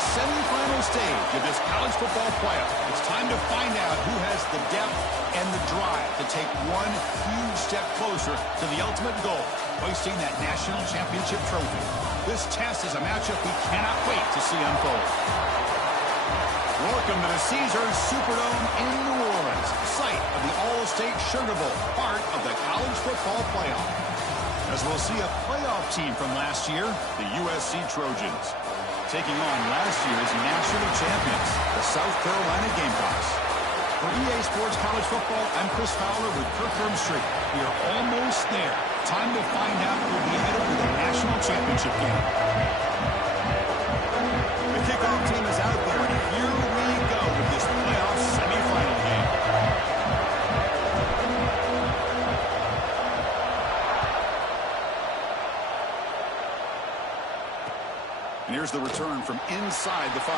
semifinal stage of this college football playoff. It's time to find out who has the depth and the drive to take one huge step closer to the ultimate goal, hoisting that national championship trophy. This test is a matchup we cannot wait to see unfold. Welcome to the Caesars Superdome in New Orleans, site of the All-State Sugar Bowl, part of the college football playoff. As we'll see a playoff team from last year, the USC Trojans, taking on last year's national champions, the South Carolina Gamecocks. For EA Sports College Football, I'm Chris Fowler with Kirk Street. We are almost there. Time to find out who will be headed for the national championship game. The kickoff team is out there, and here we go with this playoff semifinal game. And here's the return from inside the 5.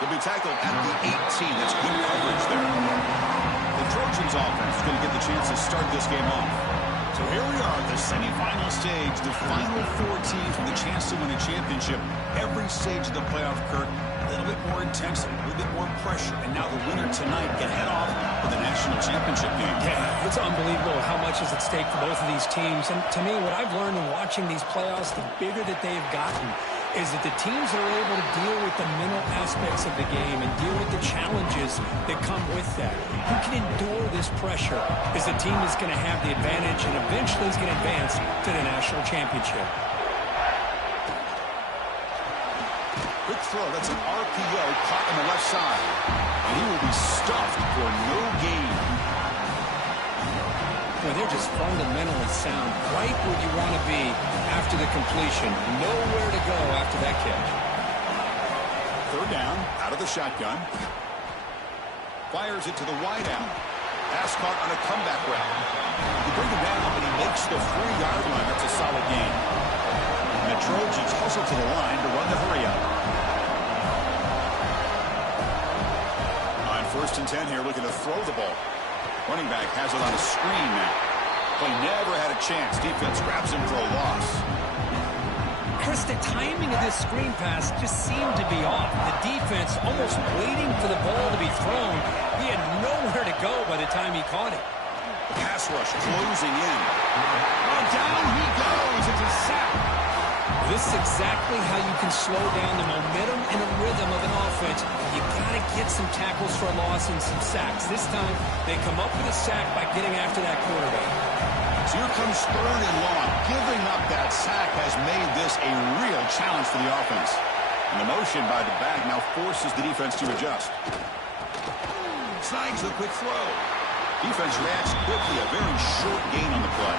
He'll be tackled at the 18. That's good coverage there. The Trojans offense is going to get the chance to start this game off. So here we are at the semifinal stage, the final 4 teams with a chance to win a championship. Every stage of the playoff, Kirk, a little bit more intensity, a little bit more pressure. And now the winner tonight can head off for the national championship game. Yeah, it's unbelievable how much is at stake for both of these teams. And to me, what I've learned in watching these playoffs, the bigger that they've gotten, is that the teams that are able to deal with the mental aspects of the game and deal with the challenges that come with that, who can endure this pressure, is the team that's going to have the advantage and eventually is going to advance to the national championship. Quick throw. That's an RPO caught on the left side. And he will be stuffed for no gain. Well, they're just fundamentally sound, right where you want to be after the completion. Nowhere to go after that catch. Third down, out of the shotgun. Fires it to the wide out. Pass caught on a comeback route. You bring him down, and he makes the 3-yard line. That's a solid gain. And the Trojans hustle to the line to run the hurry up. On 1st and 10 here, looking to throw the ball. Running back has it on a screen now. Play never had a chance. Defense grabs him for a loss. Chris, the timing of this screen pass just seemed to be off. The defense almost waiting for the ball to be thrown. He had nowhere to go by the time he caught it. The pass rush closing in. Oh, down he goes. It's a sack. This is exactly how you can slow down the momentum and the rhythm of an offense. You got to get some tackles for a loss and some sacks. This time, they come up with a sack by getting after that quarterback. So here comes 3rd and long. Giving up that sack has made this a real challenge for the offense. And the motion by the back now forces the defense to adjust. Snags the quick throw. Defense reacts quickly. A very short gain on the play.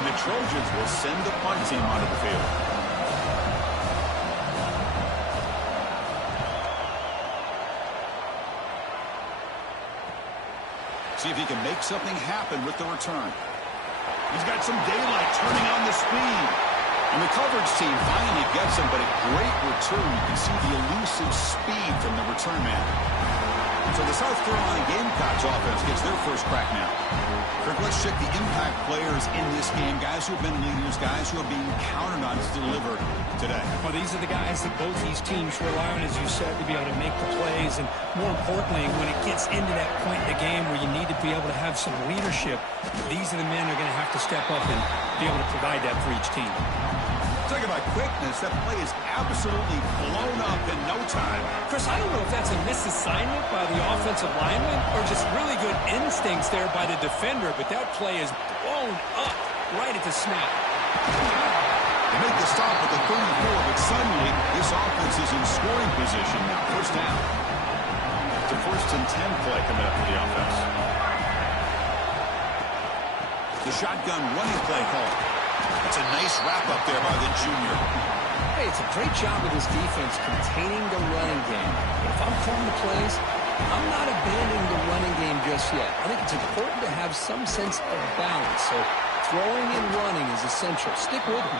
And the Trojans will send the punt team onto the field. See if he can make something happen with the return. He's got some daylight turning on the speed. And the coverage team finally gets him, but a great return. You can see the elusive speed from the return man. So the South Carolina Gamecocks offense gets their first crack now. Kirk, let's check the impact players in this game. Guys who have been leaders, guys who are being counted on to deliver today. Well, these are the guys that both these teams rely on, as you said, to be able to make the plays. And more importantly, when it gets into that point in the game where you need to be able to have some leadership, these are the men who are going to have to step up and be able to provide that for each team. Talking about quickness, that play is absolutely blown up in no time. Chris, I don't know if that's a misassignment by the offensive lineman or just really good instincts there by the defender, but that play is blown up right at the snap. They make the stop at the 34, but suddenly this offense is in scoring position now. First down. It's a 1st and 10 play coming up for the offense. The shotgun running play call. That's a nice wrap-up there by the junior. Hey, it's a great job of this defense containing the running game. But if I'm calling the plays, I'm not abandoning the running game just yet. I think it's important to have some sense of balance. So throwing and running is essential. Stick with them.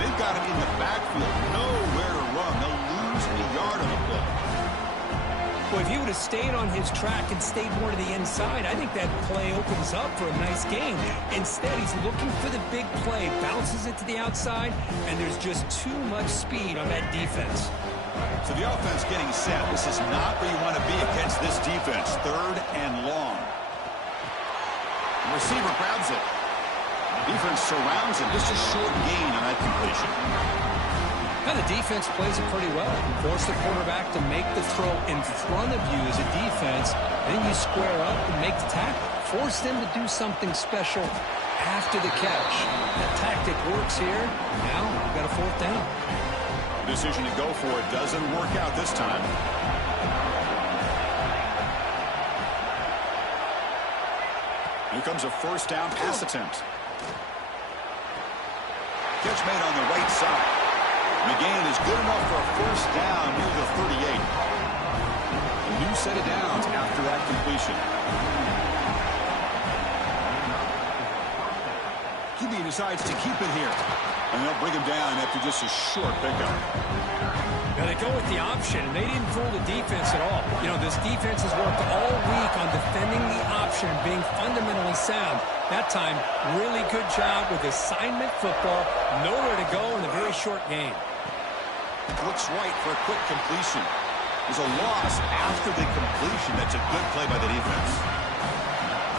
They've got him in the backfield. Nowhere to run. They'll lose a yard on the play. Well, if he would have stayed on his track and stayed more to the inside, I think that play opens up for a nice game. Instead, he's looking for the big play, bounces it to the outside, and there's just too much speed on that defense. So the offense getting set. This is not where you want to be against this defense. 3rd and long. The receiver grabs it. The defense surrounds him. Just a short gain on that completion. Now the defense plays it pretty well. Force the quarterback to make the throw in front of you as a defense. Then you square up and make the tackle. Force them to do something special after the catch. That tactic works here. Now we've got a 4th down. The decision to go for it doesn't work out this time. Here comes a 1st down pass attempt. Catch made on the right side. The gain is good enough for a 1st down near the 38. A new set of downs after that completion. QB decides to keep it here. And they'll bring him down after just a short pickup. Now they go with the option, and they didn't fool the defense at all. You know, this defense has worked all week on defending the option and being fundamentally sound. That time, really good job with assignment football. Nowhere to go in a very short game. Looks right for a quick completion. There's a loss after the completion. That's a good play by the defense.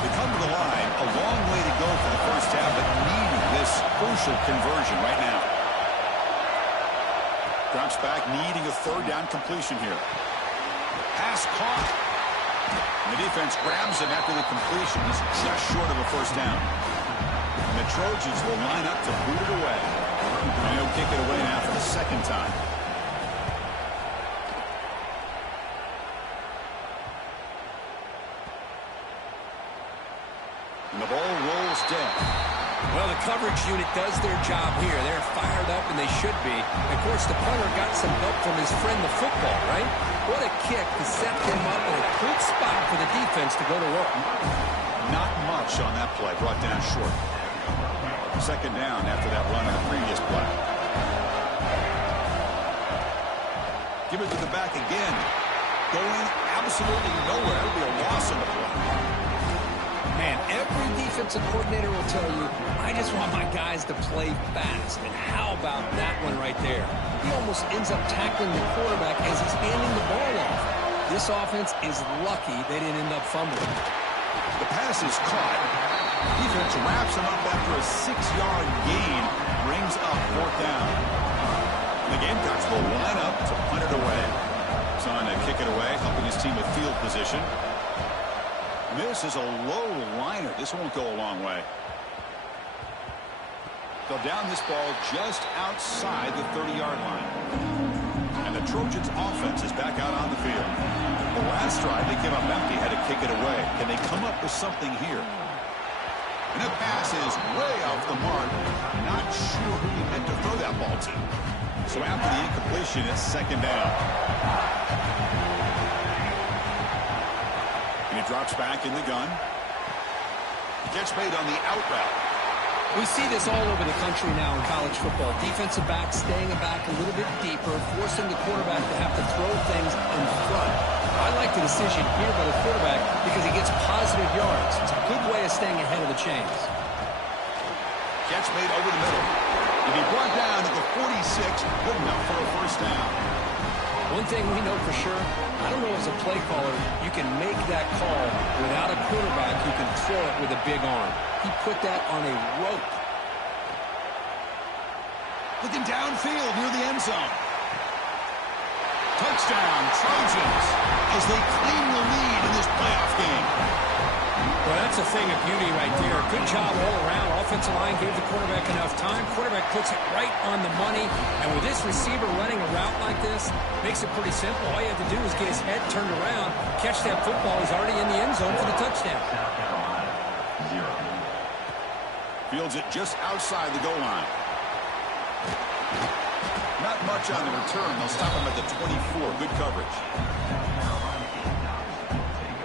They come to the line, a long way to go for the 1st half, but needing this crucial conversion right now. Drops back, needing a 3rd down completion here. Pass caught. And the defense grabs him after the completion. He's just short of a 1st down. And the Trojans will line up to boot it away. And he'll kick it away now for the 2nd time. And the ball rolls dead. Well, the coverage unit does their job here. They're fired up, and they should be. Of course, the punter got some help from his friend, the football, right? What a kick to set them up in a good spot for the defense to go to work. Not much on that play, brought down short. 2nd down after that run on the previous play. Give it to the back again. Going absolutely nowhere. It'll be a loss on the play. Man, every defensive coordinator will tell you, I just want my guys to play fast. And how about that one right there? He almost ends up tackling the quarterback as he's handing the ball off. This offense is lucky they didn't end up fumbling. The pass is caught. Defense wraps him up after a 6-yard gain. Brings up 4th down. The Gamecocks will line up to punt it away. Trying to kick it away, helping his team with field position. This is a low liner. This won't go a long way. They'll down this ball just outside the 30-yard line. And the Trojans' offense is back out on the field. The last drive, they came up empty, had to kick it away. Can they come up with something here? And the pass is way off the mark. Not sure who he meant to throw that ball to. So after the incompletion, it's 2nd down. And he drops back in the gun. Catch made on the out route. We see this all over the country now in college football. Defensive backs staying back a little bit deeper, forcing the quarterback to have to throw things in front. I like the decision here by the quarterback because he gets positive yards. It's a good way of staying ahead of the chains. Catch made over the middle. And he brought down to the 46, good enough for a 1st down. One thing we know for sure, I don't know as a play caller, you can make that call without a quarterback who can throw it with a big arm. He put that on a rope. Looking downfield near the end zone. Touchdown, Trojans, as they claim the lead in this playoff game. Well, that's a thing of beauty right there. Good job all around. Offensive line gave the quarterback enough time. Quarterback puts it right on the money. And with this receiver running a route like this, makes it pretty simple. All you have to do is get his head turned around, catch that football. He's already in the end zone for the touchdown. Fields it just outside the goal line. Not much on the return. They'll stop him at the 24. Good coverage.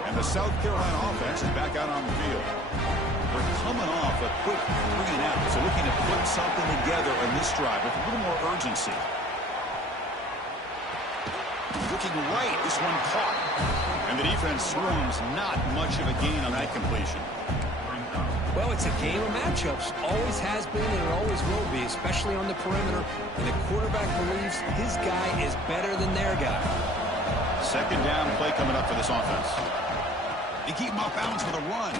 And the South Carolina offense is back out on the field. We're coming off a quick 3-and-out, so looking to put something together on this drive with a little more urgency. looking right. This one caught. And the defense swarms not much of a gain on that completion. Well, it's a game of matchups. Always has been and it always will be, especially on the perimeter. And the quarterback believes his guy is better than their guy. Second down play coming up for this offense. They keep him off balance with a run.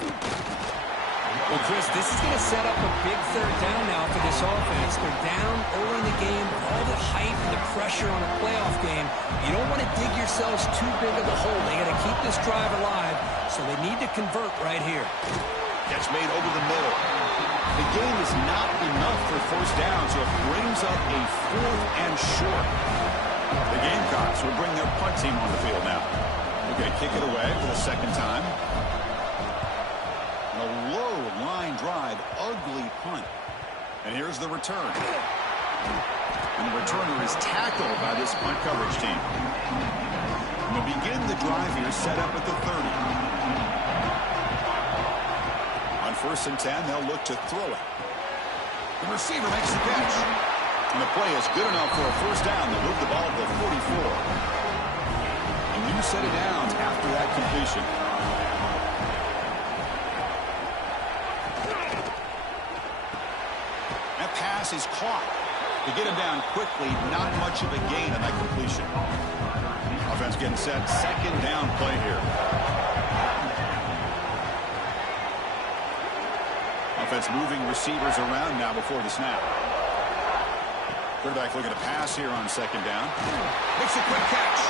Well, Chris, this is going to set up a big third down now for this offense. They're down early in the game. All the hype and the pressure on a playoff game. You don't want to dig yourselves too big of a hole. They got to keep this drive alive, so they need to convert right here. Gets made over the middle. The game is not enough for first down, so it brings up a 4th and short. The Gamecocks will bring their punt team on the field now. They're going to kick it away for the second time. A low line drive, ugly punt. And here's the return. And the returner is tackled by this punt coverage team. And they'll begin the drive here, set up at the 30. On 1st and 10, they'll look to throw it. The receiver makes the catch. And the play is good enough for a first down. They'll move the ball to the 44. A new set of downs after that completion. That pass is caught. To get him down quickly, not much of a gain on that completion. Offense getting set. Second down play here. Offense moving receivers around now before the snap. Quarterback looking to pass here on second down. Makes a quick catch.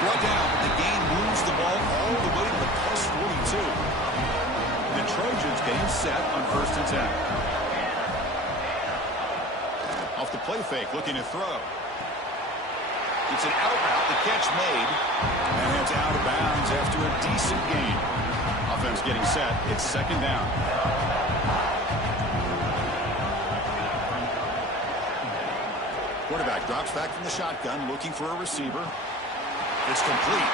Brought down, but the game moves the ball all the way to the plus 42. The Trojans getting set on 1st and 10. Off the play fake, looking to throw. It's an out route, the catch made. And it's out of bounds after a decent gain. Offense getting set, it's second down. Quarterback drops back from the shotgun, looking for a receiver. It's complete.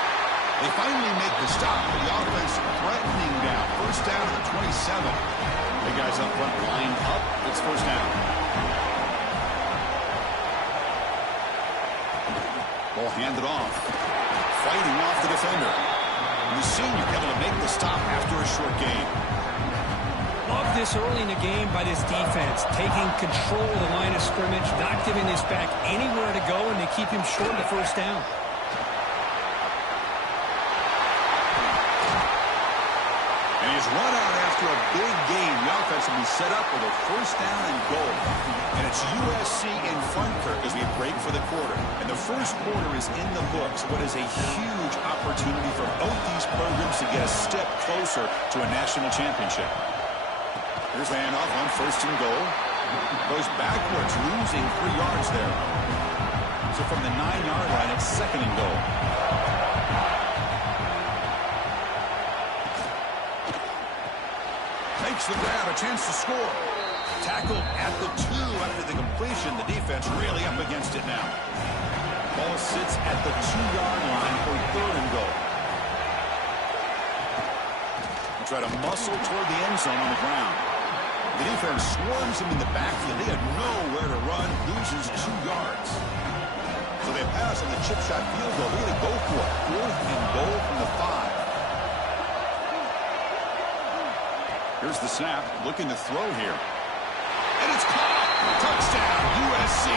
They finally make the stop, but the offense threatening down. First down at the 27. The guys up front lined up. It's first down. Ball handed off. Fighting off the defender. And the senior able to make the stop after a short gain. Love this early in the game by this defense, taking control of the line of scrimmage, not giving this back anywhere to go, and they keep him short of the first down. And he's run out after a big gain. The offense will be set up with a first down and goal. And it's USC in front, Kirk, as we break for the quarter. And the first quarter is in the books. What is a huge opportunity for both these programs to get a step closer to a national championship. Here's the handoff on 1st and goal. Goes backwards, losing 3 yards there. So from the 9-yard line, it's 2nd and goal. Makes the grab, a chance to score. Tackled at the 2 after the completion. The defense really up against it now. Ball sits at the 2-yard line for 3rd and goal. They try to muscle toward the end zone on the ground. The defense swarms him in the backfield. They have nowhere to run, loses 2 yards. So they pass on the chip shot field goal. They're going to go for it. 4th and goal from the 5. Here's the snap, looking to throw here. And it's caught! Touchdown, USC!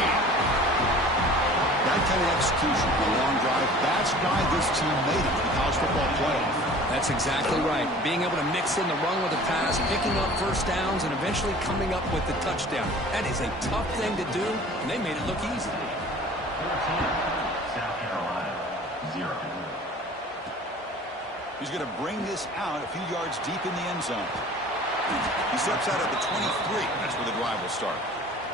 That kind of execution on a long drive, that's why this team made it to the college football playoff. That's exactly right. Being able to mix in the run with the pass, picking up first downs, and eventually coming up with the touchdown. That is a tough thing to do, and they made it look easy. South Carolina, 0. He's going to bring this out a few yards deep in the end zone. He steps out at the 23. That's where the drive will start.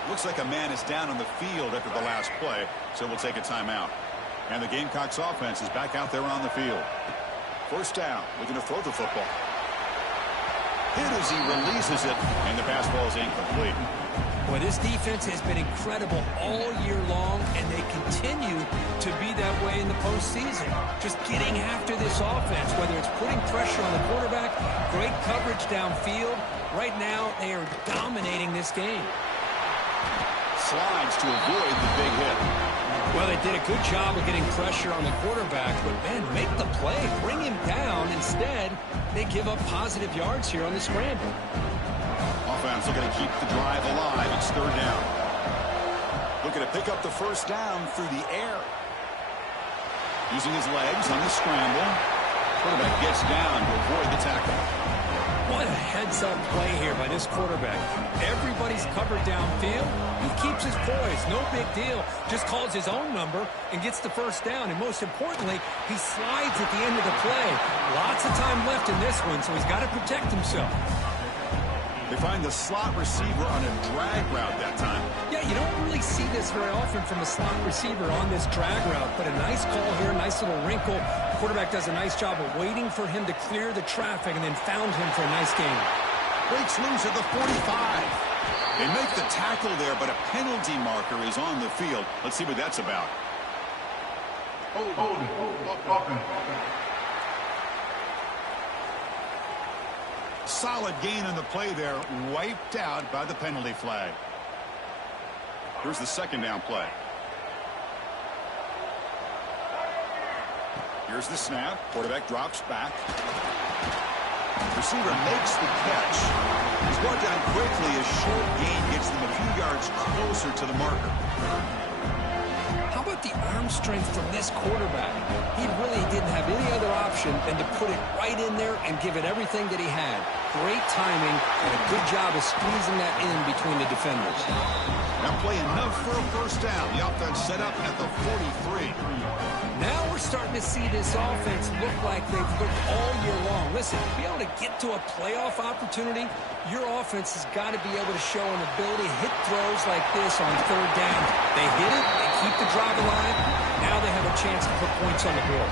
Looks like a man is down on the field after the last play, so we'll take a timeout. And the Gamecocks offense is back out there on the field. First down, looking to throw the football. Hit as he releases it, and the pass ball is incomplete. Well, this defense has been incredible all year long, and they continue to be that way in the postseason. Just getting after this offense, whether it's putting pressure on the quarterback, great coverage downfield. Right now, they are dominating this game. Slides to avoid the big hit. Well, they did a good job of getting pressure on the quarterback, but, man, make the play. Bring him down. Instead, they give up positive yards here on the scramble. Offense looking to keep the drive alive. It's third down. Looking to pick up the first down through the air. Using his legs on the scramble. Quarterback gets down to avoid the tackle. What a heads-up play here by this quarterback. Everybody's covered downfield. He keeps his poise. No big deal. Just calls his own number and gets the first down. And most importantly, he slides at the end of the play. Lots of time left in this one, so he's got to protect himself. They find the slot receiver on a drag route that time. Yeah, you don't really see this very often from a slot receiver on this drag route, but a nice call here, nice little wrinkle. The quarterback does a nice job of waiting for him to clear the traffic and then found him for a nice gain. Breaks loose at the 45. They make the tackle there, but a penalty marker is on the field. Let's see what that's about. Solid gain on the play there, wiped out by the penalty flag. Here's the second down play. Here's the snap. Quarterback drops back. Receiver makes the catch. He's brought down quickly. A short gain gets them a few yards closer to the marker. How about the arm strength from this quarterback? He really didn't have any other option than to put it right in there and give it everything that he had. Great timing and a good job of squeezing that in between the defenders. That play enough for a first down. The offense set up at the 43. Now we're starting to see this offense look like they've looked all year long. Listen, to be able to get to a playoff opportunity, your offense has got to be able to show an ability to hit throws like this on third down. They hit it, they keep the drive alive. Now they have a chance to put points on the board.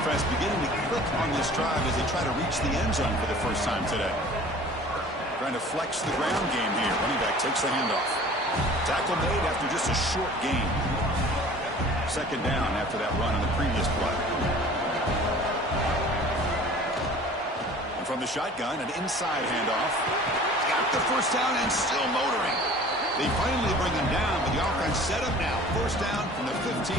Offense beginning to click on this drive as they try to reach the end zone for the first time today. Trying to flex the ground game here. Running back takes the handoff. Tackle made after just a short gain. Second down after that run on the previous play. And from the shotgun, an inside handoff. Got the first down and still motoring. They finally bring him down, but the offense set up now. First down from the 15.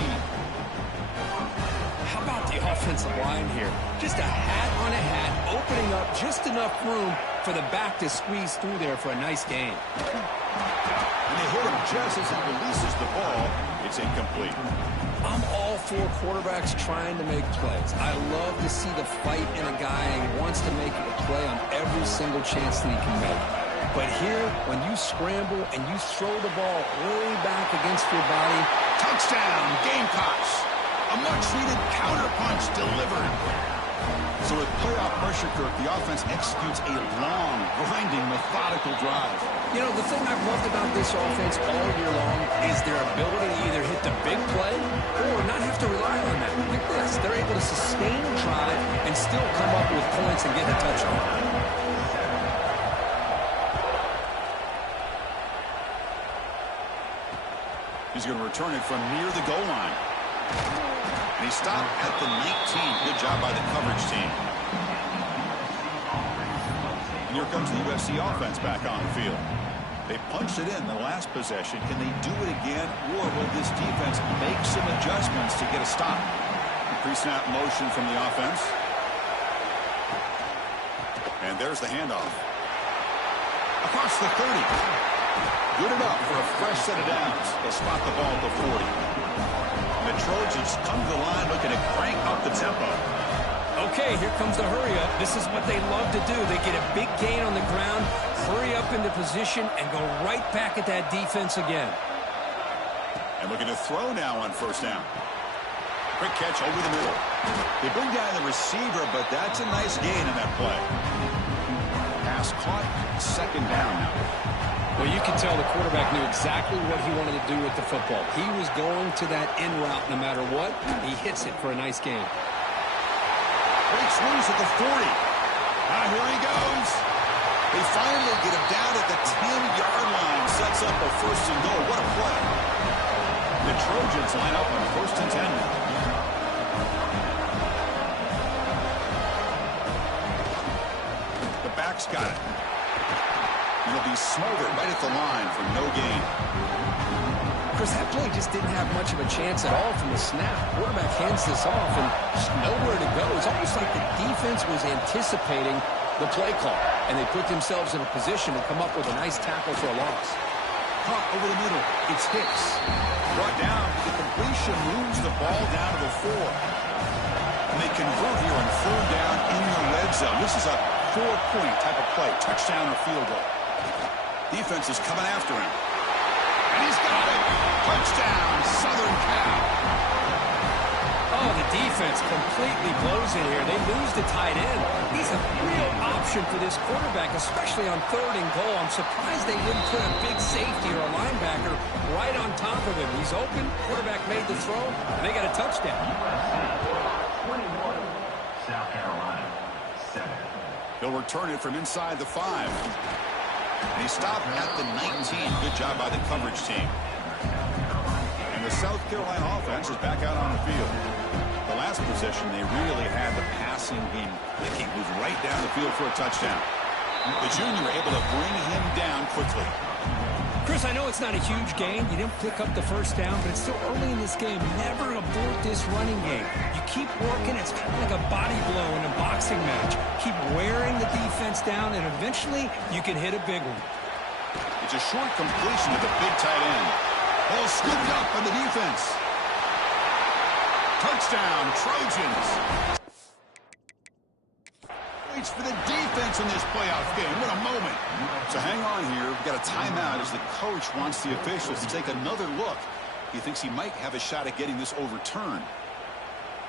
How about the offensive line here? Just a hat on a hat, opening up just enough room for the back to squeeze through there for a nice gain. And they hit him just as he releases the ball. It's incomplete. I'm all for quarterbacks trying to make plays. I love to see the fight in a guy who wants to make a play on every single chance that he can make. But here, when you scramble and you throw the ball way back against your body, touchdown, Gamecocks. A much-needed counterpunch delivered. So with playoff pressure, Kirk, the offense executes a long, grinding, methodical drive. You know, the thing I've loved about this offense all year long is their ability to either hit the big play or not have to rely on that. Look at this. They're able to sustain the drive and still come up with points and get a touchdown. He's going to return it from near the goal line. And he stopped at the 19. Good job by the coverage team. And here comes the USC offense back on the field. They punched it in the last possession. Can they do it again, or will this defense make some adjustments to get a stop? Pre-snap motion from the offense. And there's the handoff. Across the 30. Good enough for a fresh set of downs. They'll spot the ball at the 40. And the Trojans come to the line looking to crank up the tempo. Okay, here comes the hurry-up. This is what they love to do. They get a big gain on the ground, hurry up into position, and go right back at that defense again. And looking to throw now on first down. Quick catch over the middle. They bring down the receiver, but that's a nice gain in that play. Pass caught, second down now. Well, you can tell the quarterback knew exactly what he wanted to do with the football. He was going to that in route no matter what. He hits it for a nice gain. Breaks loose at the 40. Here he goes. They finally get him down at the 10-yard line. Sets up a first and goal. What a play. The Trojans line up on first and 10 now. The back's got it. And he'll be smothered right at the line for no gain. Chris, that play just didn't have much of a chance at all from the snap. Quarterback hands this off and just nowhere to go. It's almost like the defense was anticipating the play call, and they put themselves in a position to come up with a nice tackle for a loss. Caught over the middle. It's Hicks. Brought down. The completion moves the ball down to the 4. And they convert here on 3rd down in the red zone. This is a 4-point type of play. Touchdown or field goal. Defense is coming after him. And he's got it. Touchdown, Southern Cal. Oh, the defense completely blows it here. They lose the tight end. He's a real option for this quarterback, especially on 3rd and goal. I'm surprised they wouldn't put a big safety or a linebacker right on top of him. He's open. Quarterback made the throw, and they got a touchdown. USC 21, South Carolina 7. He'll return it from inside the 5. And he stopped at the 19. Good job by the coverage team. And the South Carolina offense is back out on the field. The last possession, they really had the passing game clicking. Moved right down the field for a touchdown. The junior able to bring him down quickly. Chris, I know it's not a huge gain. You didn't pick up the 1st down, but it's still early in this game. Never abort this running game. You keep working. It's kind of like a body blow in a boxing match. Keep wearing the defense down, and eventually you can hit a big one. It's a short completion to the big tight end. Ball scooped up on the defense. Touchdown, Trojans. Waits for the defense in this playoff game. What a moment. So hang on here. We've got a timeout as the coach wants the officials to take another look. He thinks he might have a shot at getting this overturned.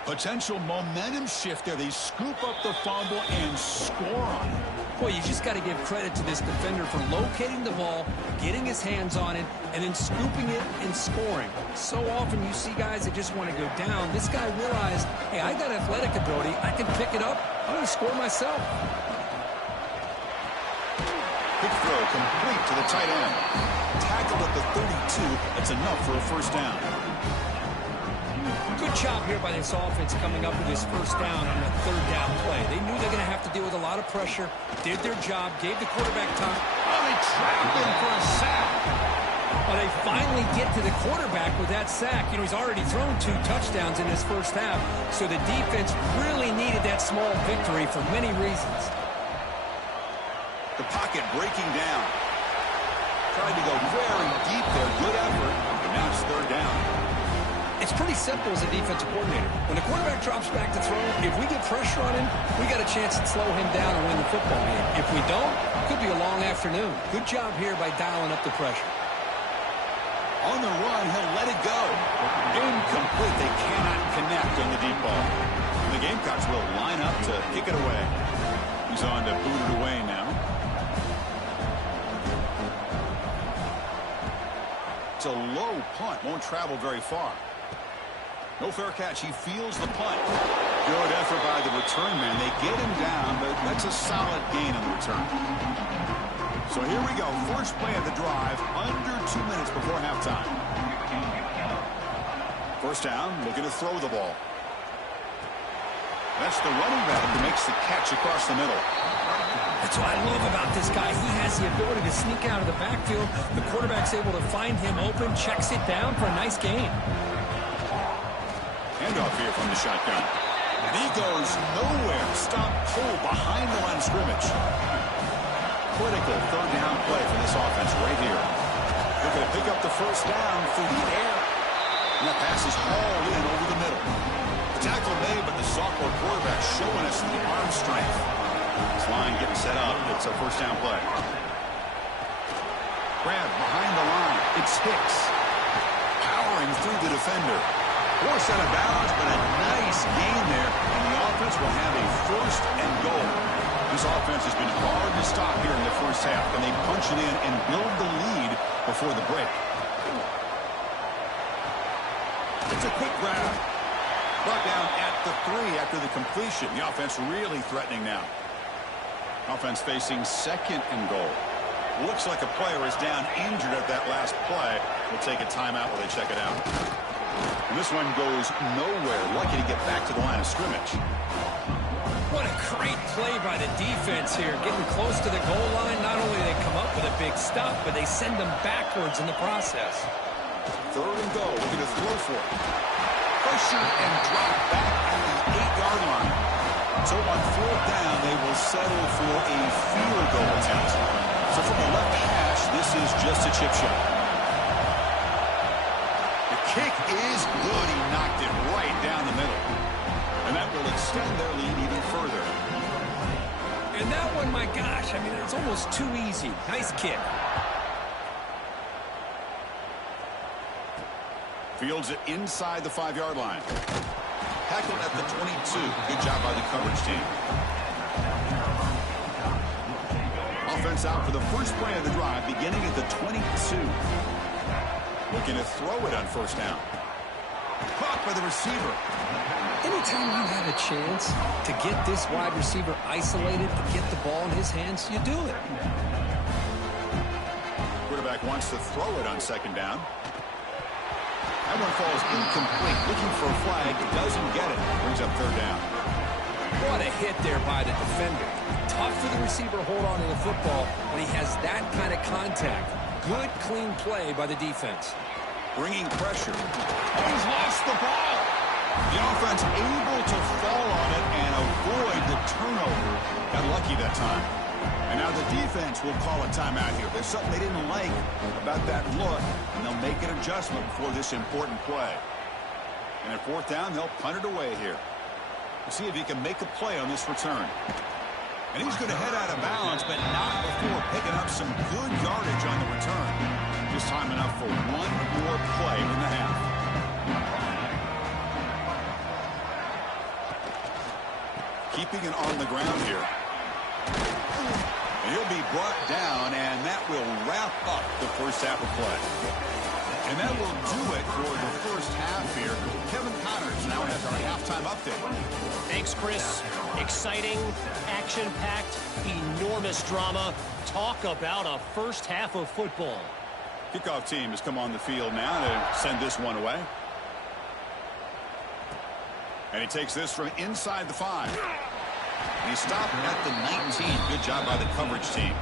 Potential momentum shift there. They scoop up the fumble and score on it. Boy, you just got to give credit to this defender for locating the ball, getting his hands on it, and then scooping it and scoring. So often you see guys that just want to go down. This guy realized, hey, I got athletic ability. I can pick it up. I'm going to score myself. Quick throw complete to the tight end. Tackled at the 32. That's enough for a 1st down. Good job here by this offense coming up with this 1st down on the 3rd down play. They knew they're going to have to deal with a lot of pressure, did their job, gave the quarterback time. Oh, they trapped him for a sack. Well, they finally get to the quarterback with that sack. You know, he's already thrown 2 touchdowns in his 1st half, so the defense really needed that small victory for many reasons. The pocket breaking down. Tried to go very deep there. Good effort. And now it's 3rd down. It's pretty simple as a defensive coordinator. When the quarterback drops back to throw, if we get pressure on him, we got a chance to slow him down and win the football game. If we don't, it could be a long afternoon. Good job here by dialing up the pressure. On the run, he'll let it go. Incomplete. They cannot connect on the deep ball. The Gamecocks will line up to kick it away. He's on to boot it away now. It's a low punt. Won't travel very far. No fair catch. He feels the punt. Good effort by the return man. They get him down, but that's a solid gain on the return. So here we go. First play of the drive. Under 2 minutes before halftime. 1st down. Looking to throw the ball. That's the running back who makes the catch across the middle. That's what I love about this guy. He has the ability to sneak out of the backfield. The quarterback's able to find him open, checks it down for a nice gain. Handoff here from the shotgun. And he goes nowhere. Stop cold behind the line of scrimmage. Critical 3rd down play for this offense right here. They're going to pick up the 1st down through the air. And that pass is hauled in over the middle. The tackle made, but the sophomore quarterback showing us the arm strength. This line getting set up. It's a 1st down play. Grab behind the line. It's Hicks. Powering through the defender. Forced out of bounds, but a nice gain there. And the offense will have a 1st and goal. This offense has been hard to stop here in the 1st half. And they punch it in and build the lead before the break. It's a quick grab. Brought down at the 3 after the completion. The offense really threatening now. Offense facing 2nd and goal. Looks like a player is down injured at that last play. We'll take a timeout while they check it out. And this one goes nowhere. Lucky to get back to the line of scrimmage. What a great play by the defense here. Getting close to the goal line. Not only do they come up with a big stop, but they send them backwards in the process. Third and go. Looking to throw for it. Pressure and drop back at the 8-yard line. So on fourth down, they will settle for a field goal attempt. So from the left hash, this is just a chip shot. The kick is good. He knocked it right down the middle. And that will extend their lead even further. And that one, my gosh, I mean, it's almost too easy. Nice kick. Fields it inside the 5-yard line. Tackled at the 22. Good job by the coverage team. Offense out for the first play of the drive, beginning at the 22. Looking to throw it on first down. Caught by the receiver. Anytime you have a chance to get this wide receiver isolated, to get the ball in his hands, you do it. Quarterback wants to throw it on second down. That one falls incomplete. Looking for a flag. Doesn't get it. Brings up third down. What a hit there by the defender. Tough for the receiver to hold on to the football when he has that kind of contact. Good, clean play by the defense. Bringing pressure. He's lost the ball. The offense able to fall on it and avoid the turnover. Got lucky that time. And now the defense will call a timeout here. There's something they didn't like about that look, and they'll make an adjustment for this important play. And at fourth down, they'll punt it away here. We'll see if he can make a play on this return. And he's going to head out of bounds, but not before picking up some good yardage on the return. Just time enough for one more play in the half. Keeping it on the ground here. And he'll be brought down, and that will wrap up the first half of play. And that will do it for the first half here. Kevin Connors now has our halftime update. Thanks, Chris. Exciting, action-packed, enormous drama. Talk about a first half of football. Kickoff team has come on the field now to send this one away. And he takes this from inside the 5. And he stopped at the 19. Good job by the coverage team.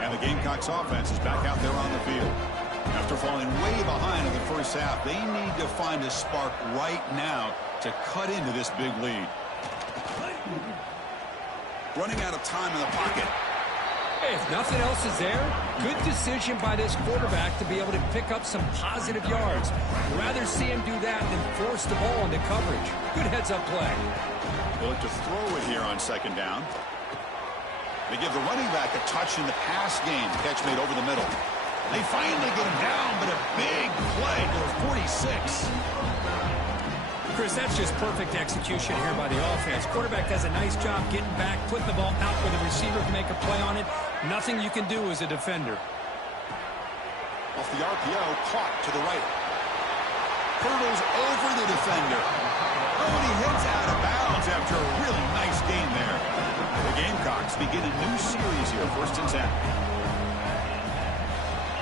And the Gamecocks offense is back out there on the field. After falling way behind in the first half, they need to find a spark right now to cut into this big lead. Running out of time in the pocket. Hey, if nothing else is there, good decision by this quarterback to be able to pick up some positive yards. Rather see him do that than force the ball into coverage. Good heads-up play. They'll look to throw it here on second down. They give the running back a touch in the pass game. Catch made over the middle. They finally get him down, but a big play to the 46. Chris, that's just perfect execution here by the offense. Quarterback does a nice job getting back, putting the ball out where the receiver can make a play on it. Nothing you can do as a defender. Off the RPO, caught to the right. Hurdles over the defender. Oh, and he heads out of bounds after a really nice gain there. The Gamecocks begin a new series here, 1st and 10.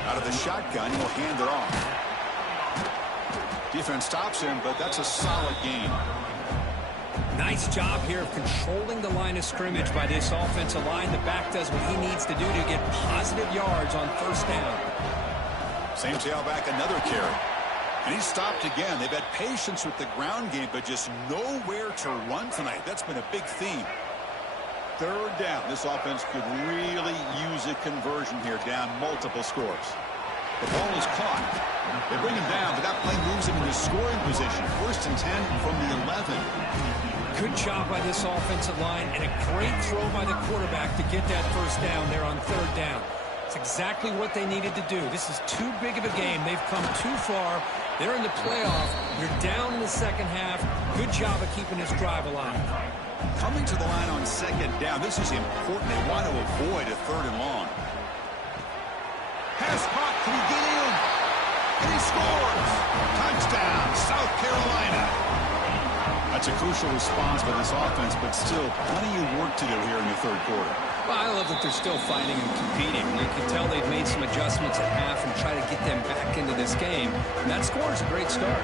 Out of the shotgun, he'll hand it off. Defense stops him, but that's a solid gain. Nice job here of controlling the line of scrimmage by this offensive line. The back does what he needs to do to get positive yards on first down. Same tailback, another carry. And he's stopped again. They've had patience with the ground game, but just nowhere to run tonight. That's been a big theme. Third down. This offense could really use a conversion here, down multiple scores. The ball is caught. They bring him down, but that play moves him into scoring position. 1st and 10 from the 11. Good job by this offensive line, and a great throw by the quarterback to get that first down there on third down. It's exactly what they needed to do. This is too big of a game. They've come too far. They're in the playoff. You're down in the second half. Good job of keeping this drive alive. Coming to the line on second down, this is important. They want to avoid a third and long. Pass caught. Can he get in? And he scores. Touchdown, South Carolina. That's a crucial response by this offense, but still plenty of work to do here in the third quarter. Well, I love that they're still fighting and competing. You can tell they've made some adjustments at half and try to get them back into this game. And that score is a great start.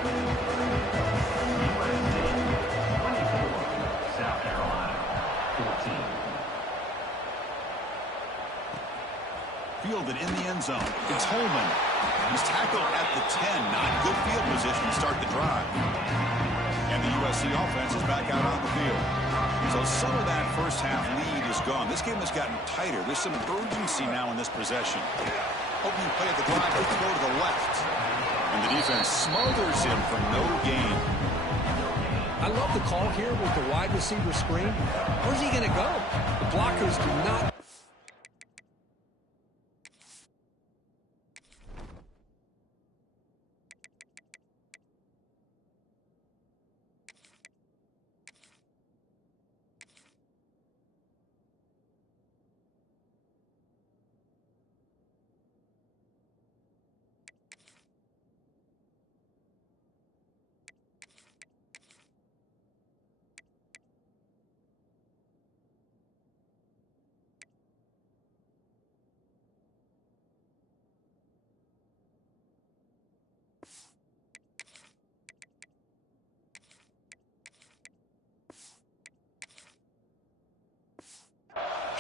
South Carolina, 14. fielded in the end zone. It's Holman. He's tackled at the 10. Not good field position to start the drive. And the USC offense is back out on the field. So some of that first half lead is gone. This game has gotten tighter. There's some urgency now in this possession. Opening play at the drive, they throw to the left. And the defense smothers him for no gain. I love the call here with the wide receiver screen. Where's he going to go? The blockers do not.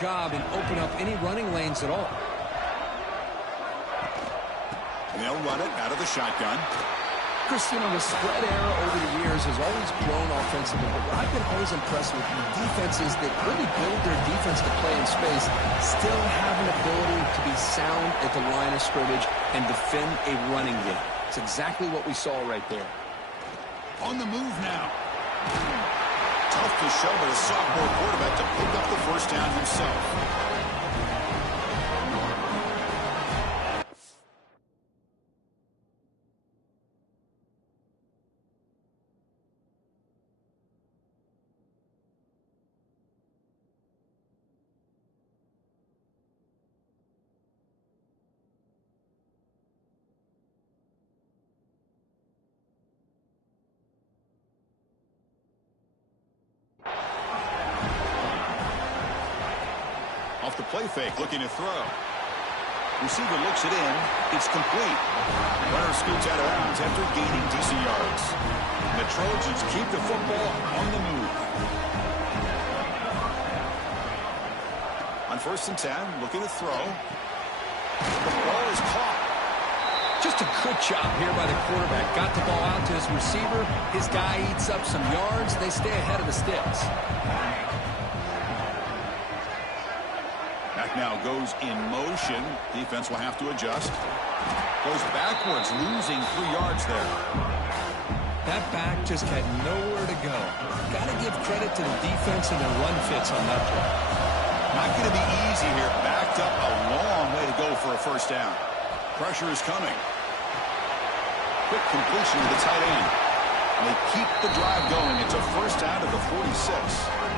Job and open up any running lanes at all. And they'll run it out of the shotgun. Christian, the spread era over the years has always grown offensively, but what I've been always impressed with defenses that really build their defense to play in space still have an ability to be sound at the line of scrimmage and defend a running game. It's exactly what we saw right there. On the move now. Tough to show by the sophomore quarterback to pick up the first down himself. Off the play fake, looking to throw. Receiver looks it in. It's complete. Runner scoots out of bounds after gaining decent yards. And the Trojans keep the football on the move. On 1st and 10, looking to throw. The ball is caught. Just a good job here by the quarterback. Got the ball out to his receiver. His guy eats up some yards. They stay ahead of the sticks. Now goes in motion. Defense will have to adjust. Goes backwards, losing 3 yards there. That back just had nowhere to go. Got to give credit to the defense and their run fits on that play. Not going to be easy here. Backed up a long way to go for a first down. Pressure is coming. Quick completion to the tight end. And they keep the drive going. It's a first down to the 46.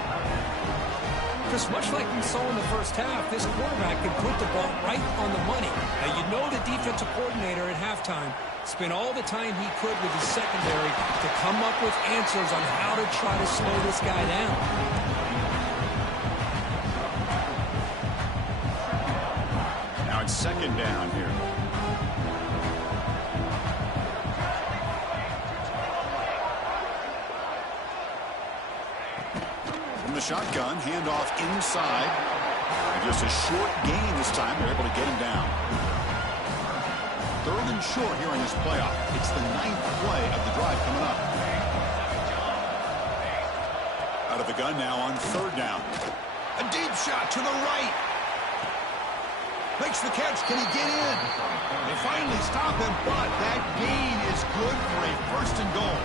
Just much like we saw in the first half, this quarterback can put the ball right on the money. Now, you know the defensive coordinator at halftime spent all the time he could with his secondary to come up with answers on how to try to slow this guy down. Now it's 2nd down here. The shotgun, handoff inside. And just a short gain this time. They're able to get him down. 3rd and short here in this playoff. It's the 9th play of the drive coming up. Out of the gun now on 3rd down. A deep shot to the right. Makes the catch. Can he get in? They finally stop him, but that gain is good for a 1st and goal.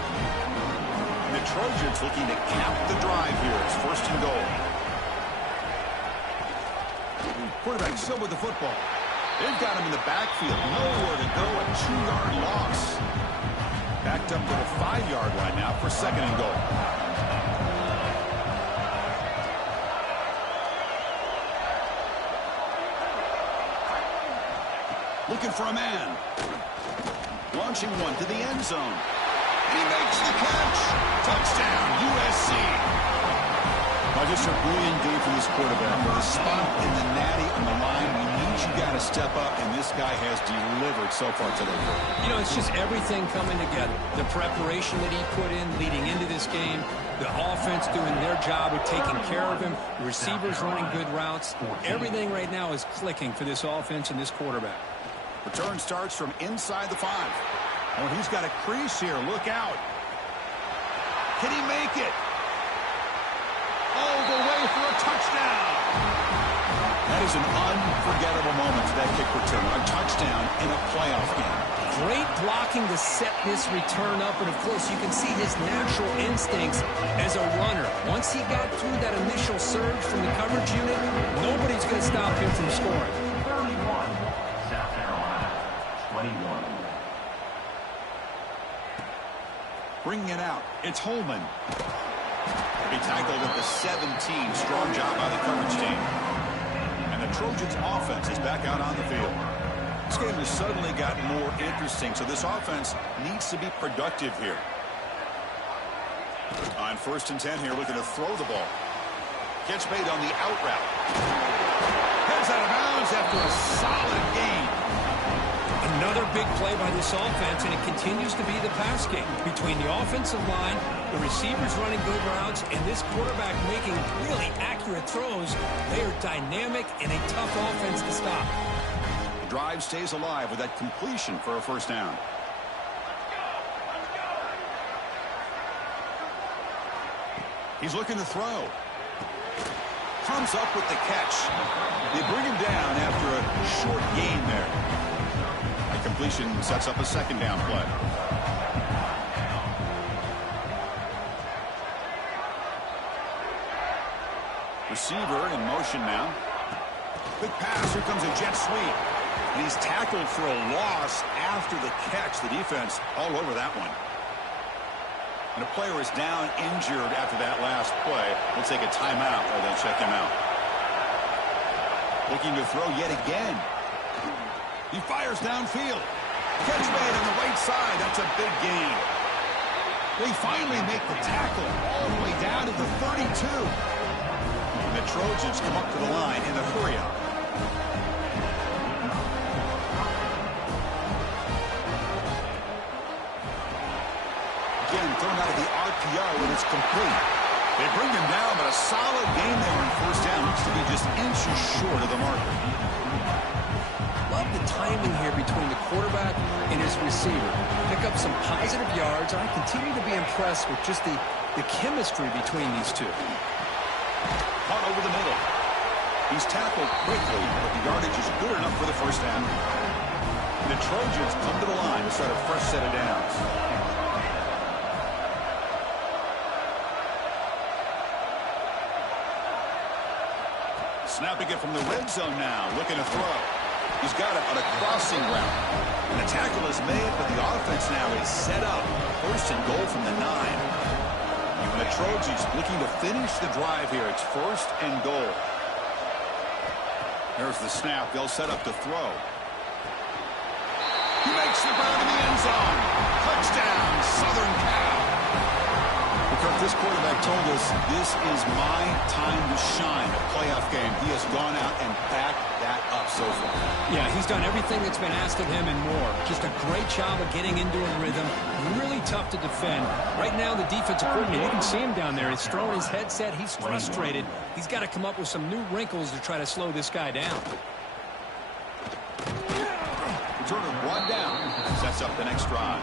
The Trojans looking to cap the drive here. It's 1st and goal. Quarterback still with the football. They've got him in the backfield. Nowhere to go. A 2-yard loss. Backed up to the 5-yard line now for 2nd and goal. Looking for a man. Launching one to the end zone. He makes the catch. Touchdown, USC. Well, just a brilliant game for this quarterback. With a spot in the natty on the line, we need you got to step up, and this guy has delivered so far today. You know, it's just everything coming together. The preparation that he put in leading into this game, the offense doing their job of taking care of him, the receivers running good routes. Everything right now is clicking for this offense and this quarterback. Return starts from inside the 5. Oh, he's got a crease here. Look out. Can he make it? All the way for a touchdown. That is an unforgettable moment for that kick return. A touchdown in a playoff game. Great blocking to set this return up, and of course you can see his natural instincts as a runner. Once he got through that initial surge from the coverage unit, nobody's going to stop him from scoring. 31, South Carolina, 21. Bringing it out, it's Holman. He tackled at the 17. Strong job by the coverage team. And the Trojans' offense is back out on the field. This game has suddenly gotten more interesting, so this offense needs to be productive here. On 1st and 10 here, looking to throw the ball. Catch made on the out route. Heads out of bounds after a solid gain. Another big play by this offense, and it continues to be the pass game. Between the offensive line, the receivers running good routes, and this quarterback making really accurate throws, they are dynamic and a tough offense to stop. The drive stays alive with that completion for a first down. He's looking to throw. Comes up with the catch. They bring him down after a short gain there. The completion sets up a second down play. Receiver in motion now. Quick pass. Here comes a jet sweep. And he's tackled for a loss after the catch. The defense all over that one. And a player is down injured after that last play. We'll take a timeout while they check him out. Looking to throw yet again. He fires downfield. Catch made on the right side. That's a big gain. They finally make the tackle all the way down to the 32. And the Trojans come up to the line in the hurry-up. Again, thrown out of the RPO, and it's complete. They bring him down, but a solid gain there on first down. Looks to be just inches short of the marker. Love the timing here between the quarterback and his receiver. Pick up some positive yards. I continue to be impressed with just the chemistry between these two. Caught over the middle. He's tackled quickly, but the yardage is good enough for the first down. And the Trojans come to the line to start a fresh set of downs. Snapping it from the red zone now, looking to throw. He's got it on a crossing route. And the tackle is made, but the offense now is set up. First and goal from the 9. And the Trojans looking to finish the drive here. It's first and goal. There's the snap. They'll set up to throw. He makes the run in the end zone. Touchdown, Southern Cal. This quarterback told us this is my time to shine. A playoff game. He has gone out and backed that up so far. Yeah, he's done everything that's been asked of him and more. Just a great job of getting into a rhythm. Really tough to defend. Right now, the defensive coordinator, you can see him down there. He's throwing his headset. He's frustrated. He's got to come up with some new wrinkles to try to slow this guy down. Return of 1 down. Sets up the next drive.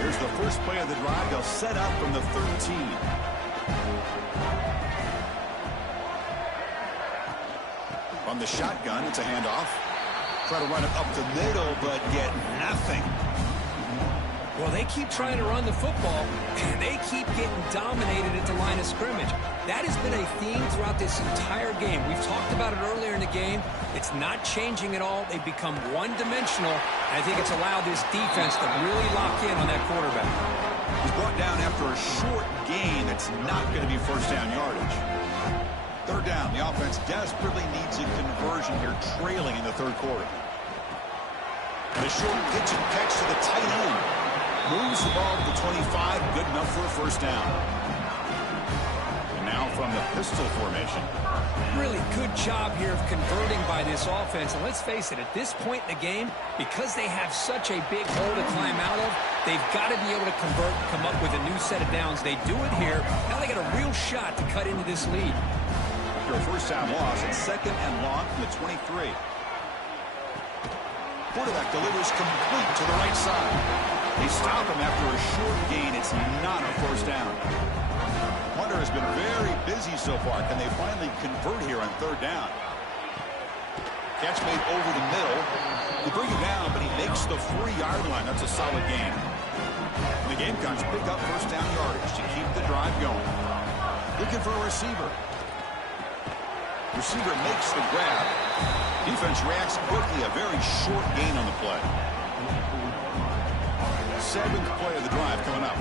Here's the first play of the drive. They'll set up from the 13. From the shotgun, it's a handoff. Try to run it up the middle, but get nothing. Well, they keep trying to run the football, and they keep getting dominated at the line of scrimmage. That has been a theme throughout this entire game. We've talked about it earlier in the game. It's not changing at all. They've become one-dimensional. I think it's allowed this defense to really lock in on that quarterback. He's brought down after a short gain that's not going to be first down yardage. Third down. The offense desperately needs a conversion here, trailing in the third quarter. And a short pitch and catch to the tight end. Moves the ball to the 25. Good enough for a first down. And now from the pistol formation. Really good job here of converting by this offense. And let's face it, at this point in the game, because they have such a big hole to climb out of, they've got to be able to convert and come up with a new set of downs. They do it here. Now they got a real shot to cut into this lead. After a first-down loss, it's 2nd and long from the 23. Quarterback delivers complete to the right side. They stop him after a short gain. It's not a first down. Hunter has been very busy so far. Can they finally convert here on 3rd down? Catch made over the middle. They bring him down, but he makes the 4-yard line. That's a solid gain. And the Gamecocks pick up first down yardage to keep the drive going. Looking for a receiver. Receiver makes the grab. Defense reacts quickly. A very short gain on the play. 7th play of the drive coming up.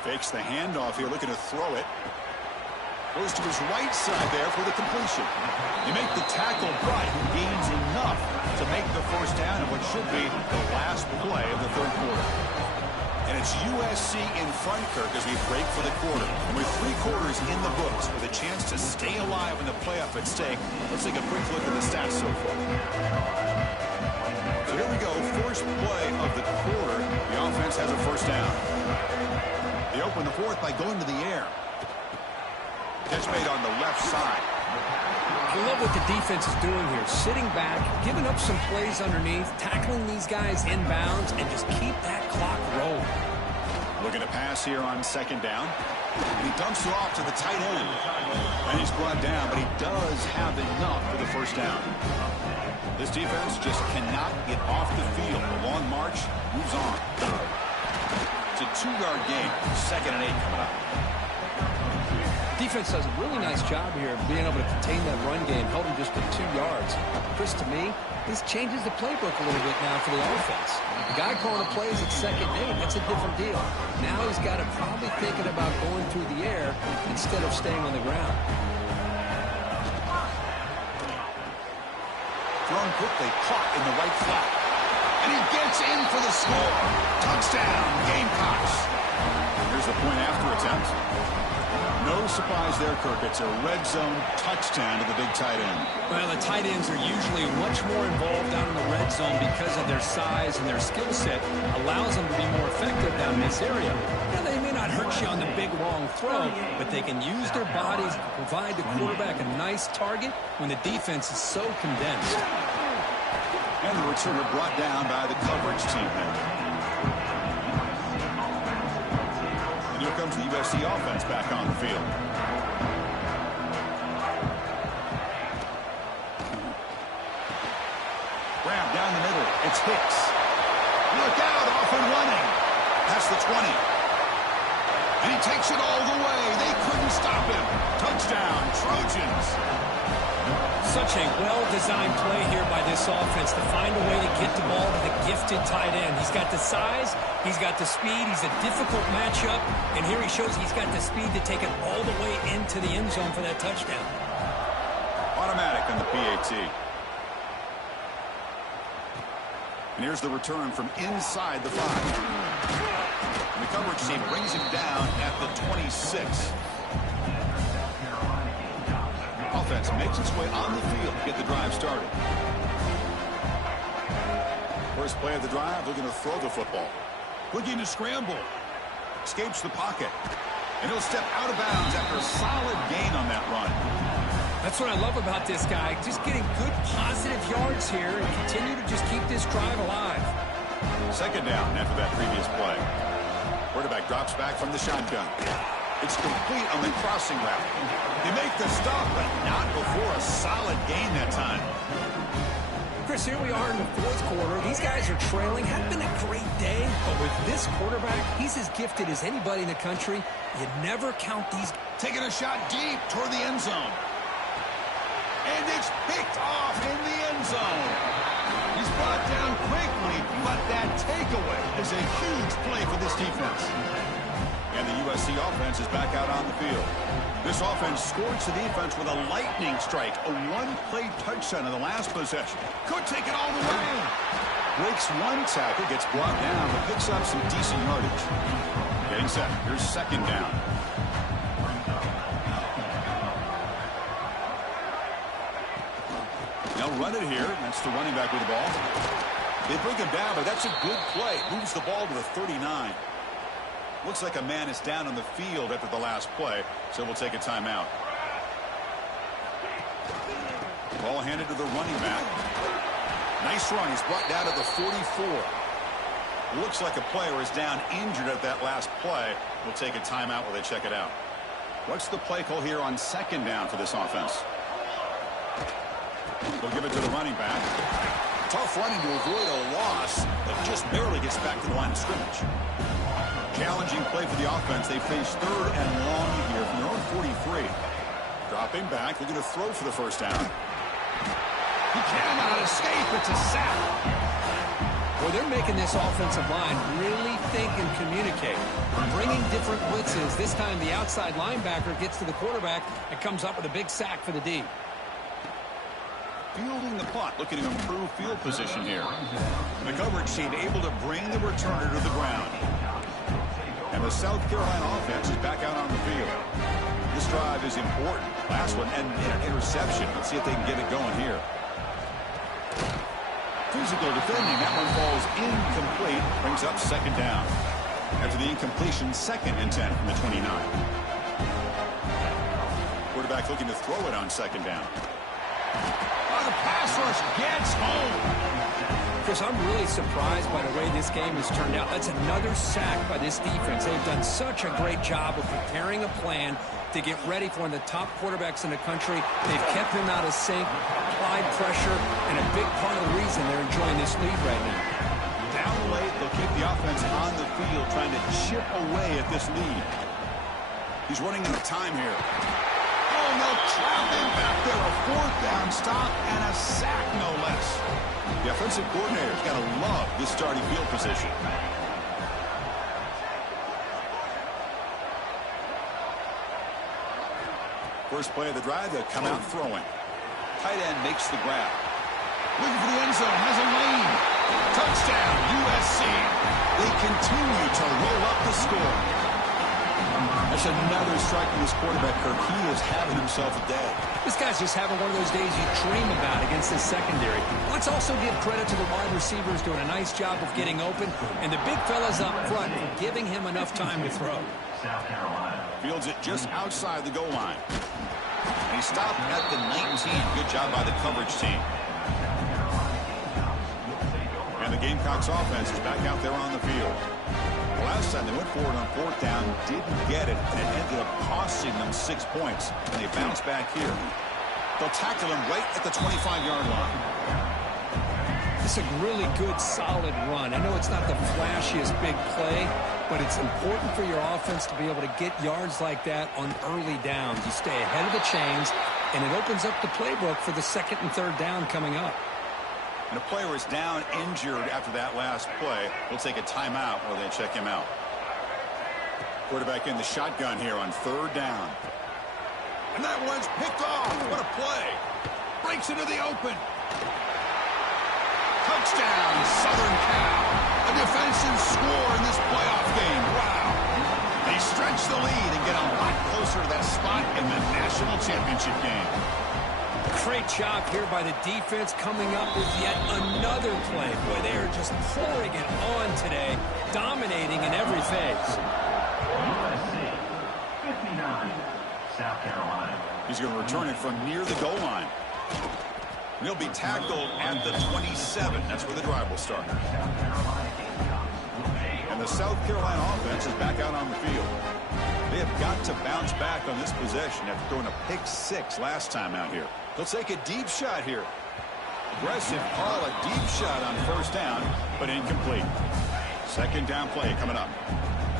Fakes the handoff here, looking to throw it. Goes to his right side there for the completion. You make the tackle, but gains enough to make the first down of what should be the last play of the 3rd quarter. And it's USC in front, Kirk, as we break for the quarter. And with 3 quarters in the books with a chance to stay alive in the playoff at stake, let's take a quick look at the stats so far. So here we go, first play of the quarter. The offense has a first down. They open the 4th by going to the air. Catch made on the left side. I love what the defense is doing here. Sitting back, giving up some plays underneath, tackling these guys inbounds, and just keep that clock rolling. Looking to pass here on 2nd down. He dumps it off to the tight end. And he's brought down, but he does have enough for the first down. This defense just cannot get off the field. The long march moves on. It's a 2-yard gain. 2nd and 8 coming up. Defense does a really nice job here of being able to contain that run game, held him just to 2 yards. Chris, to me, this changes the playbook a little bit now for the offense. The guy calling the plays at 2nd and 8, that's a different deal. Now he's got to probably thinking about going through the air instead of staying on the ground. Thrown quickly, caught in the right flat. And he gets in for the score. Touchdown, Gamecocks. Here's the point after attempt. No surprise there, Kirk. It's a red zone touchdown to the big tight end. Well, the tight ends are usually much more involved down in the red zone because of their size and their skill set allows them to be more effective down in this area. Now, they may not hurt you on the big, long throw, but they can use their bodies to provide the quarterback a nice target when the defense is so condensed. And the returner brought down by the coverage team there. And here comes the USC offense back on the field. Grab down the middle. It's Hicks. Look out, off and running. That's the 20. And he takes it all the way. They couldn't stop him. Touchdown, Trojans. Such a well-designed play here by this offense to find a way to get the ball to the gifted tight end. He's got the size, he's got the speed, he's a difficult matchup, and here he shows he's got the speed to take it all the way into the end zone for that touchdown. Automatic on the PAT. And here's the return from inside the 5. And the coverage team brings him down at the 26. Offense makes its way on the field to get the drive started. First play of the drive, looking to throw the football. Looking to scramble. Escapes the pocket. And he'll step out of bounds after a solid gain on that run. That's what I love about this guy. Just getting good positive yards here and continue to just keep this drive alive. Second down after that previous play. Quarterback drops back from the shotgun. It's complete on the crossing route. They make the stop, but not before a solid gain that time. Chris, here we are in the 4th quarter. These guys are trailing. Hadn't been a great day, but with this quarterback, he's as gifted as anybody in the country. You never count these. Taking a shot deep toward the end zone. And it's picked off in the end zone. He's brought down quickly, but that takeaway is a huge play for this defense. And the USC offense is back out on the field. This offense scored to the defense with a lightning strike. A one-play touchdown in the last possession. Could take it all the way. Breaks one tackle, gets brought down, but picks up some decent yardage. Getting set. Here's second down. They'll run it here. That's the running back with the ball. They bring him down, but that's a good play. Moves the ball to the 39. Looks like a man is down on the field after the last play, so we'll take a timeout. Ball handed to the running back. Nice run. He's brought down to the 44. Looks like a player is down injured at that last play. We'll take a timeout while they check it out. What's the play call here on second down for this offense? They'll give it to the running back. Tough running to avoid a loss, but just barely gets back to the line of scrimmage. Challenging play for the offense. They face third and long here from their own 43. Dropping back. They're going to throw for the first down. He cannot escape. It's a sack. Well, they're making this offensive line really think and communicate. Bringing different blitzes. This time the outside linebacker gets to the quarterback and comes up with a big sack for the D. Fielding the punt, looking to improve field position here. The coverage team able to bring the returner to the ground. And the South Carolina offense is back out on the field. This drive is important. Last one and an interception. Let's see if they can get it going here. Physical defending. That one falls incomplete. Brings up second down. After the incompletion, 2nd and 10 from the 29. Quarterback looking to throw it on second down. Oh, the pass rush gets home. Chris, I'm really surprised by the way this game has turned out. That's another sack by this defense. They've done such a great job of preparing a plan to get ready for one of the top quarterbacks in the country. They've kept him out of sync, applied pressure, and a big part of the reason they're enjoying this lead right now. Down late, they'll keep the offense on the field, trying to chip away at this lead. He's running out of time here. Oh, no, trap him back there. A 4th down stop and a sack, no less. The offensive coordinator's got to love this starting field position. First play of the drive, they'll come out throwing. Tight end makes the grab. Looking for the end zone, has a lane. Touchdown, USC. They continue to roll up the score. That's another strike from this quarterback, Kirk. He is having himself a day. This guy's just having one of those days you dream about against this secondary. Let's also give credit to the wide receivers doing a nice job of getting open, and the big fellas up front for giving him enough time to throw. South Carolina. Fields it just outside the goal line. And he stopped at the 19. Good job by the coverage team. And the Gamecocks offense is back out there on the field. The last time they went forward on 4th down, didn't get it, and it ended up costing them 6 points. And they bounced back here. They'll tackle him right at the 25-yard line. It's a really good, solid run. I know it's not the flashiest big play, but it's important for your offense to be able to get yards like that on early downs. You stay ahead of the chains, and it opens up the playbook for the 2nd and 3rd down coming up. And a player is down injured after that last play. We'll take a timeout while they check him out. Quarterback in the shotgun here on 3rd down. And that one's picked off. What a play. Breaks into the open. Touchdown, Southern Cal. A defensive score in this playoff game. Wow. They stretch the lead and get a lot closer to that spot in the national championship game. Great job here by the defense coming up with yet another play. Boy, they are just pouring it on today, dominating in every phase. USC 59, South Carolina. He's going to return it from near the goal line. And he'll be tackled at the 27. That's where the drive will start. And the South Carolina offense is back out on the field. They have got to bounce back on this possession after throwing a pick 6 last time out here. They'll take a deep shot here. Aggressive call, a deep shot on 1st down, but incomplete. 2nd down play coming up.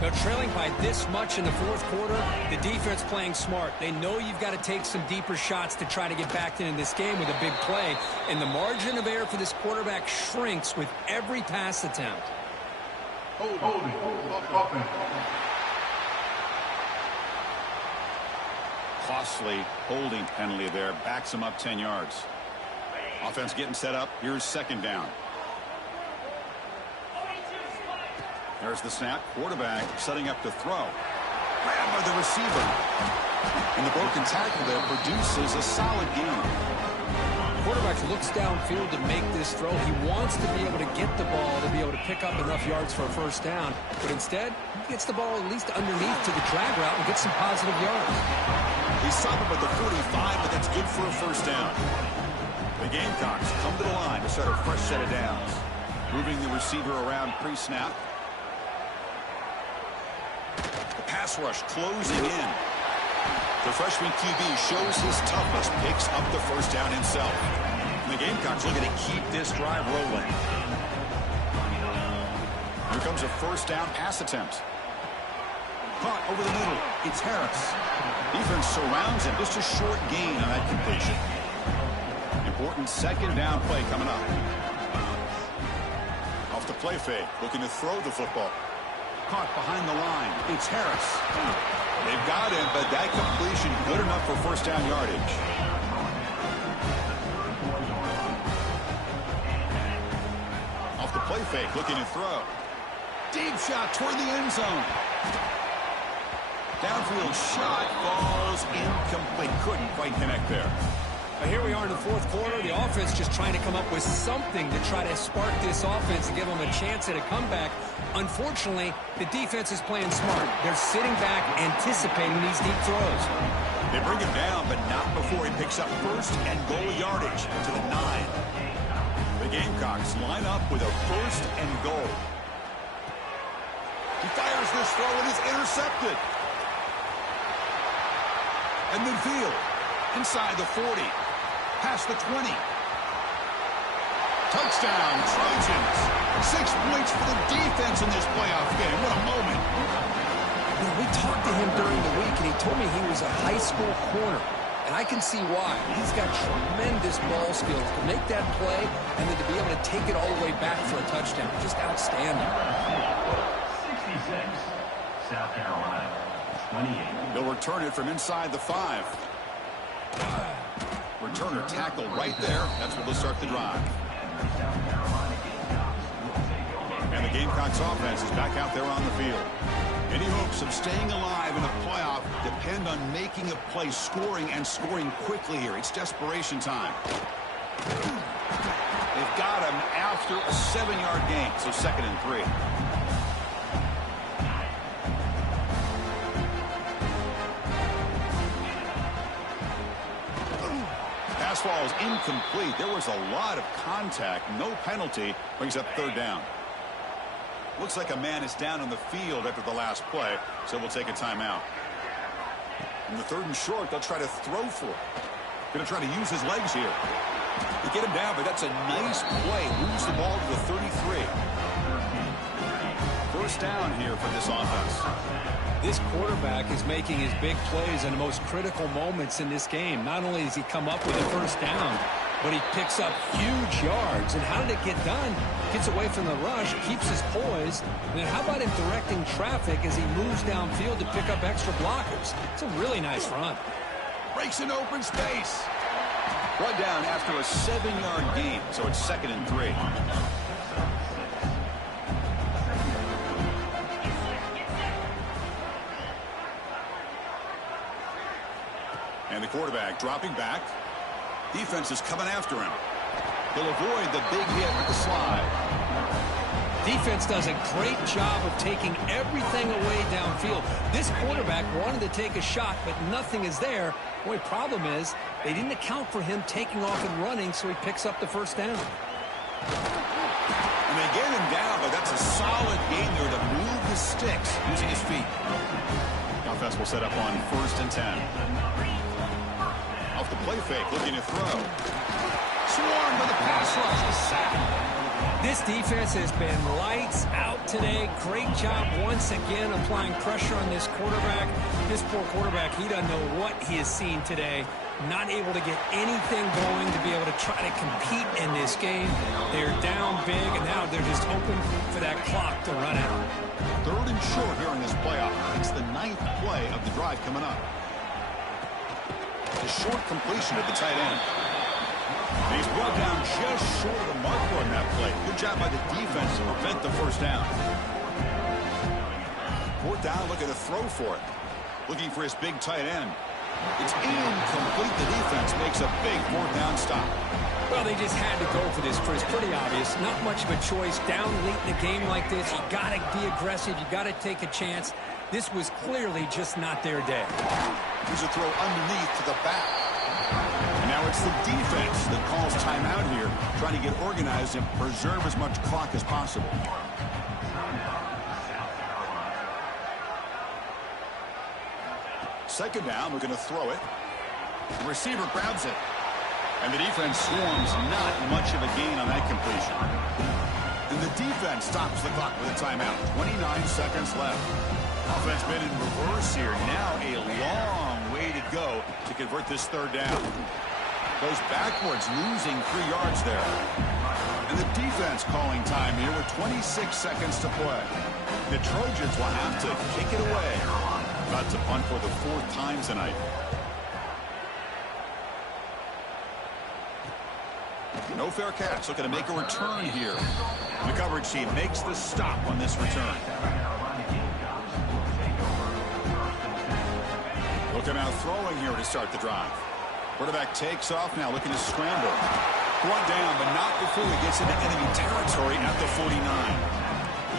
They're trailing by this much in the 4th quarter. The defense playing smart. They know you've got to take some deeper shots to try to get back into this game with a big play. And the margin of error for this quarterback shrinks with every pass attempt. Costly holding penalty there. Backs him up 10 yards. Offense getting set up. Here's 2nd down. There's the snap. Quarterback setting up to throw. Grabbed by the receiver. And the broken tackle there produces a solid gain. Quarterback looks downfield to make this throw. He wants to be able to get the ball to be able to pick up enough yards for a first down. But instead, he gets the ball at least underneath to the drag route and gets some positive yards. He stopped him at the 45, but that's good for a first down. The Gamecocks come to the line to start a fresh set of downs. Moving the receiver around pre-snap. The pass rush closing in. The freshman QB shows his toughness, picks up the first down himself. And the Gamecocks looking to keep this drive rolling. Here comes a first down pass attempt. Caught over the middle. It's Harris. Defense surrounds him. Just a short gain on that completion. Important second down play coming up. Off the play fake. Looking to throw the football. Caught behind the line. It's Harris. They've got him, but that completion good enough for first down yardage. Off the play fake, looking to throw. Deep shot toward the end zone. Downfield shot falls incomplete. Couldn't quite connect there. Here we are in the fourth quarter. The offense just trying to come up with something to try to spark this offense and give them a chance at a comeback. Unfortunately, the defense is playing smart. They're sitting back, anticipating these deep throws. They bring him down, but not before he picks up first and goal yardage to the 9. The Gamecocks line up with a first and goal. He fires this throw and is intercepted. And midfield, inside the 40. Past the 20. Touchdown, Trojans. 6 points for the defense in this playoff game. What a moment. You know, we talked to him during the week, and he told me he was a high school corner. And I can see why. He's got tremendous ball skills to make that play and then to be able to take it all the way back for a touchdown. Just outstanding. 66, South Carolina, 28. They'll return it from inside the 5. Returner tackle right there. That's where they'll start the drive. And the Gamecocks offense is back out there on the field. Any hopes of staying alive in a playoff depend on making a play, scoring, and scoring quickly here. It's desperation time. They've got him after a 7-yard gain, so 2nd and 3. Pass ball is incomplete. There was a lot of contact. No penalty. Brings up 3rd down. Looks like a man is down on the field after the last play, so we'll take a timeout. In the 3rd and short, they'll try to throw for it. Going to try to use his legs here. They get him down, but that's a nice play. Moves the ball to the 33. First down here for this offense. This quarterback is making his big plays in the most critical moments in this game. Not only does he come up with a first down, but he picks up huge yards. And how did it get done? Gets away from the rush, keeps his poise. And then how about him directing traffic as he moves downfield to pick up extra blockers? It's a really nice run. Breaks in open space. Brought down after a 7-yard gain, so it's 2nd and 3. And the quarterback dropping back. Defense is coming after him. He'll avoid the big hit with the slide. Defense does a great job of taking everything away downfield. This quarterback wanted to take a shot, but nothing is there. The only problem is they didn't account for him taking off and running, so he picks up the first down. And they get him down, but that's a solid gain there to move the sticks using his feet. Offense will set up on 1st and 10. Off the play fake, looking to throw. Swarmed by the pass rush, the sack. This defense has been lights out today. Great job once again applying pressure on this quarterback. This poor quarterback, he doesn't know what he has seen today. Not able to get anything going to be able to try to compete in this game. They're down big, and now they're just hoping for that clock to run out. 3rd and short here in this playoff. It's the 9th play of the drive coming up. A short completion at the tight end. And he's brought down just short of the marker on that play. Good job by the defense to prevent the first down. fourth down, looking to throw for it. Looking for his big tight end. It's incomplete. The defense makes a big fourth down stop. Well, they just had to go for this, Chris. Pretty obvious. Not much of a choice. Down late in the game like this, you got to be aggressive. You got to take a chance. This was clearly just not their day. Here's a throw underneath to the back. And now it's the defense that calls timeout here, trying to get organized and preserve as much clock as possible. Second down, we're going to throw it. The receiver grabs it. And the defense swarms. Not much of a gain on that completion. And the defense stops the clock with a timeout. 29 seconds left. Offense been in reverse here. Now a long way to go to convert this third down. Goes backwards, losing 3 yards there. And the defense calling time here with 26 seconds to play. The Trojans will have to kick it away. About to punt for the 4th time tonight. No fair catch. Looking to make a return here. The coverage team makes the stop on this return. Looking out throwing here to start the drive. Quarterback takes off now, looking to scramble. One down, but not before he gets into enemy territory at the 49.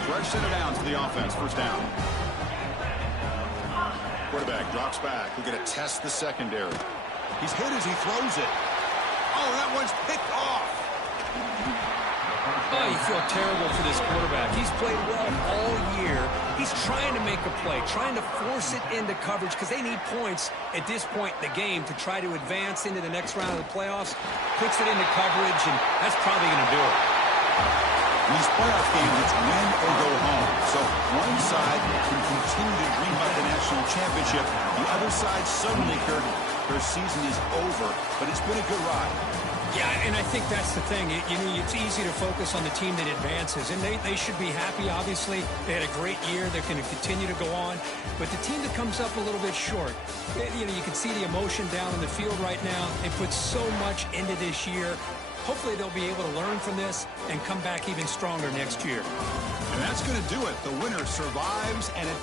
Fresh set of downs for the offense. First down. Quarterback drops back. We're going to test the secondary. He's hit as he throws it. Oh, that one's picked off. Oh, you feel terrible for this quarterback. He's played well all year. He's trying to make a play, trying to force it into coverage because they need points at this point in the game to try to advance into the next round of the playoffs. Puts it into coverage, and that's probably going to do it. These playoff games, it's win or go home. So one side can continue to dream about the national championship. The other side suddenly, Kurt, their season is over, but it's been a good ride. Yeah, and I think that's the thing. You know, it's easy to focus on the team that advances, and they should be happy, obviously. They had a great year. They're going to continue to go on. But the team that comes up a little bit short, you know, you can see the emotion down on the field right now. They put so much into this year. Hopefully they'll be able to learn from this and come back even stronger next year. And that's going to do it. The winner survives, and it